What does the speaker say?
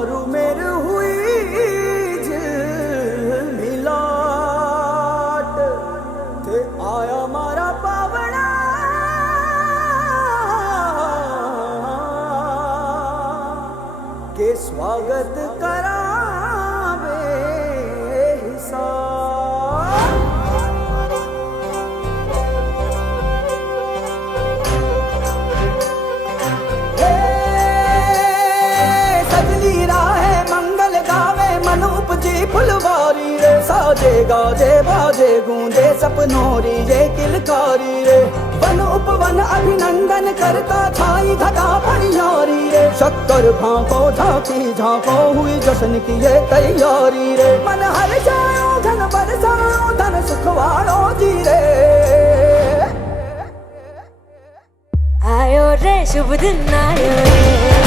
मारू मेर हुई मिलाट ते आया मारा पावना के स्वागत करावे हिसाब। सजली राहे मंगल गावे मन उपजी फुलवारी रे, साजे गाजे बाजे गूंजे सपनोरी रे किलकारी रे। वन उपवन अभिनंदन करता छाई घटा परियारी रे, शक्कर भांको झांकी झांको हुई जश्न की ये तैयारी रे। मन हर जाओ धन बरसाओ धन सुखवाड़ो जी रे। आयो रे शुभ दिन आयो रे।